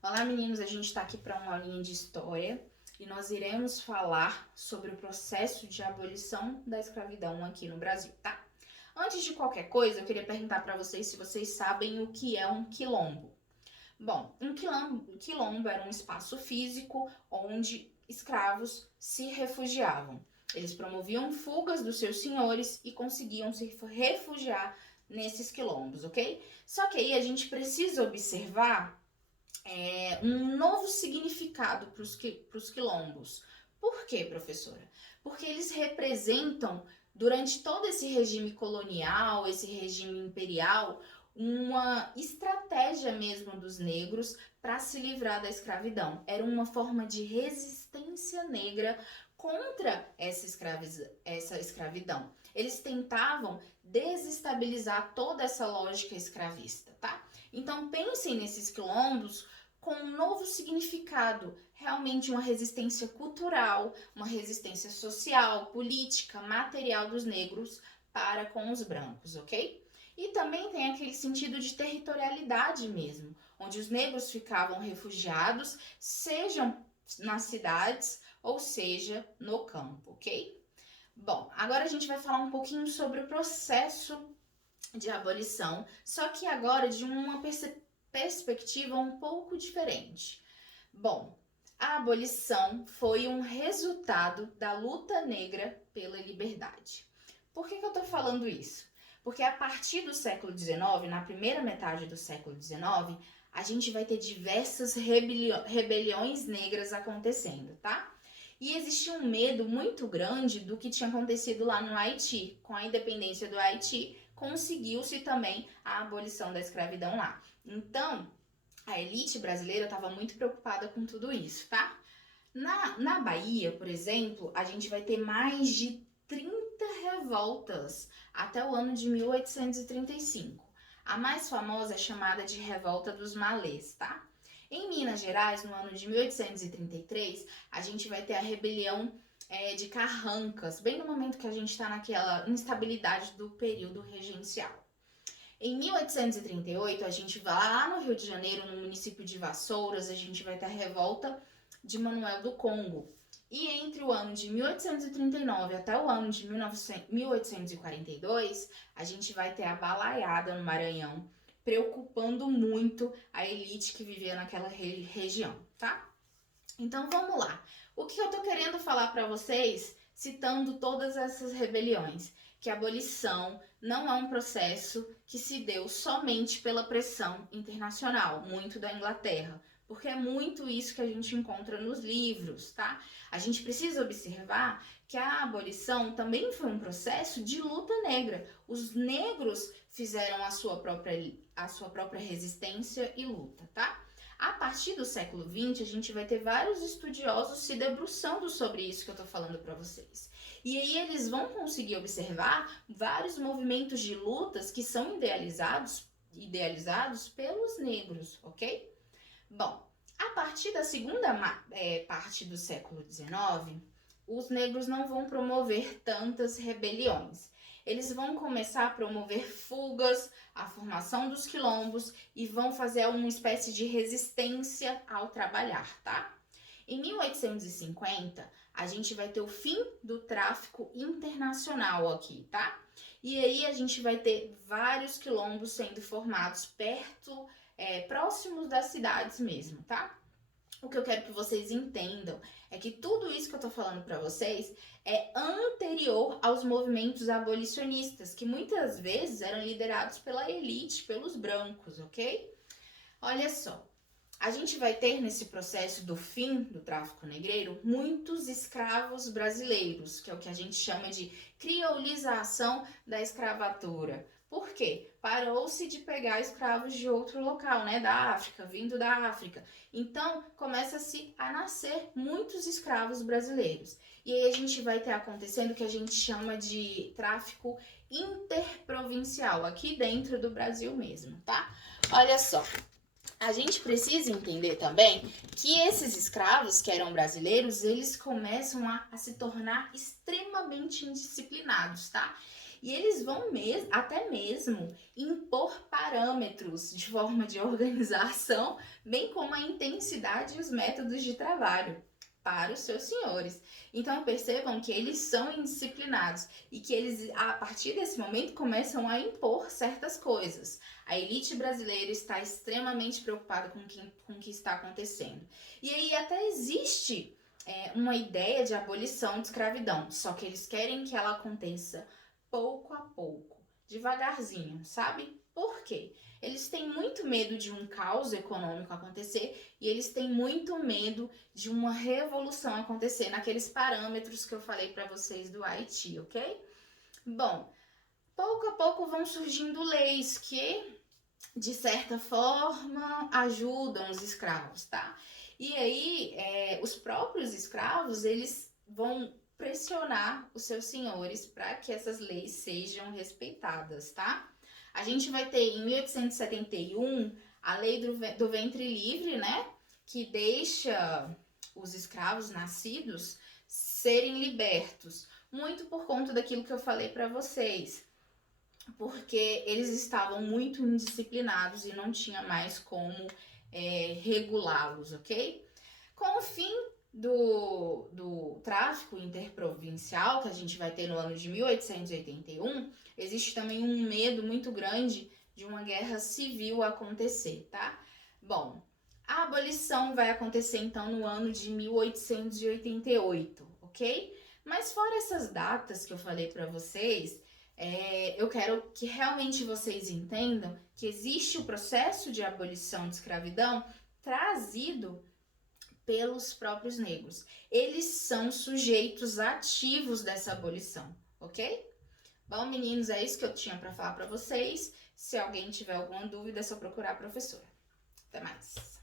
Olá, meninos, a gente está aqui para uma aulinha de história e nós iremos falar sobre o processo de abolição da escravidão aqui no Brasil, tá? Antes de qualquer coisa, eu queria perguntar para vocês se vocês sabem o que é um quilombo. Bom, quilombo era um espaço físico onde escravos se refugiavam. Eles promoviam fugas dos seus senhores e conseguiam se refugiar nesses quilombos, ok? Só que aí a gente precisa observar um novo significado para os quilombos. Por quê, professora? Porque eles representam, durante todo esse regime colonial, esse regime imperial, uma estratégia mesmo dos negros para se livrar da escravidão. Era uma forma de resistência negra contra essa escravidão. Eles tentavam desestabilizar toda essa lógica escravista, tá? Então pensem nesses quilombos com um novo significado, realmente uma resistência cultural, uma resistência social, política, material dos negros para com os brancos, ok? E também tem aquele sentido de territorialidade mesmo, onde os negros ficavam refugiados, sejam nas cidades ou seja no campo, ok? Bom, agora a gente vai falar um pouquinho sobre o processo de abolição, só que agora de uma perspectiva um pouco diferente. Bom, a abolição foi um resultado da luta negra pela liberdade. Por que eu estou falando isso? Porque a partir do século XIX, na primeira metade do século XIX, a gente vai ter diversas rebeliões negras acontecendo, tá? E existia um medo muito grande do que tinha acontecido lá no Haiti. Com a independência do Haiti, conseguiu-se também a abolição da escravidão lá. Então, a elite brasileira estava muito preocupada com tudo isso, tá? Na Bahia, por exemplo, a gente vai ter mais de 30 revoltas até o ano de 1835. A mais famosa é chamada de Revolta dos Malês, tá? Em Minas Gerais, no ano de 1833, a gente vai ter a rebelião de Carrancas, bem no momento que a gente está naquela instabilidade do período regencial. Em 1838, a gente vai lá no Rio de Janeiro, no município de Vassouras, a gente vai ter a revolta de Manuel do Congo. E entre o ano de 1839 até o ano de 1842, a gente vai ter a balaiada no Maranhão, preocupando muito a elite que vivia naquela região, tá? Então vamos lá. O que eu tô querendo falar para vocês, citando todas essas rebeliões? Que a abolição não é um processo que se deu somente pela pressão internacional, muito da Inglaterra, porque é muito isso que a gente encontra nos livros, tá? A gente precisa observar que a abolição também foi um processo de luta negra. Os negros fizeram a sua própria resistência e luta, tá? A partir do século XX, a gente vai ter vários estudiosos se debruçando sobre isso que eu tô falando para vocês. E aí eles vão conseguir observar vários movimentos de lutas que são idealizados pelos negros, ok? Bom, a partir da segunda parte do século XIX, os negros não vão promover tantas rebeliões. Eles vão começar a promover fugas, a formação dos quilombos e vão fazer uma espécie de resistência ao trabalhar, tá? Em 1850, a gente vai ter o fim do tráfico internacional aqui, tá? E aí a gente vai ter vários quilombos sendo formados próximos das cidades mesmo, tá? O que eu quero que vocês entendam é que tudo isso que eu tô falando para vocês é anterior aos movimentos abolicionistas, que muitas vezes eram liderados pela elite, pelos brancos, ok? Olha só, a gente vai ter nesse processo do fim do tráfico negreiro muitos escravos brasileiros, que é o que a gente chama de criolização da escravatura. Por quê? Parou-se de pegar escravos de outro local, né, da África, vindo da África. Então, começa-se a nascer muitos escravos brasileiros. E aí a gente vai ter acontecendo o que a gente chama de tráfico interprovincial, aqui dentro do Brasil mesmo, tá? Olha só, a gente precisa entender também que esses escravos que eram brasileiros, eles começam a se tornar extremamente indisciplinados, tá? E eles vão até mesmo impor parâmetros de forma de organização, bem como a intensidade e os métodos de trabalho para os seus senhores. Então percebam que eles são indisciplinados e que eles, a partir desse momento, começam a impor certas coisas. A elite brasileira está extremamente preocupada com o que está acontecendo. E aí até existe uma ideia de abolição de escravidão, só que eles querem que ela aconteça pouco a pouco, devagarzinho, sabe? Por quê? Eles têm muito medo de um caos econômico acontecer e eles têm muito medo de uma revolução acontecer naqueles parâmetros que eu falei para vocês do Haiti, ok? Bom, pouco a pouco vão surgindo leis que, de certa forma, ajudam os escravos, tá? E aí, os próprios escravos, eles vão pressionar os seus senhores para que essas leis sejam respeitadas, tá? A gente vai ter em 1871 a lei do ventre livre, né? Que deixa os escravos nascidos serem libertos, muito por conta daquilo que eu falei para vocês, porque eles estavam muito indisciplinados e não tinha mais como regulá-los, ok? Com o fim do tráfico interprovincial, que a gente vai ter no ano de 1881, existe também um medo muito grande de uma guerra civil acontecer, tá? Bom, a abolição vai acontecer então no ano de 1888, ok? Mas fora essas datas que eu falei para vocês, eu quero que realmente vocês entendam que existe o processo de abolição de escravidão trazido pelos próprios negros. Eles são sujeitos ativos dessa abolição, ok? Bom, meninos, é isso que eu tinha para falar para vocês. Se alguém tiver alguma dúvida, é só procurar a professora. Até mais!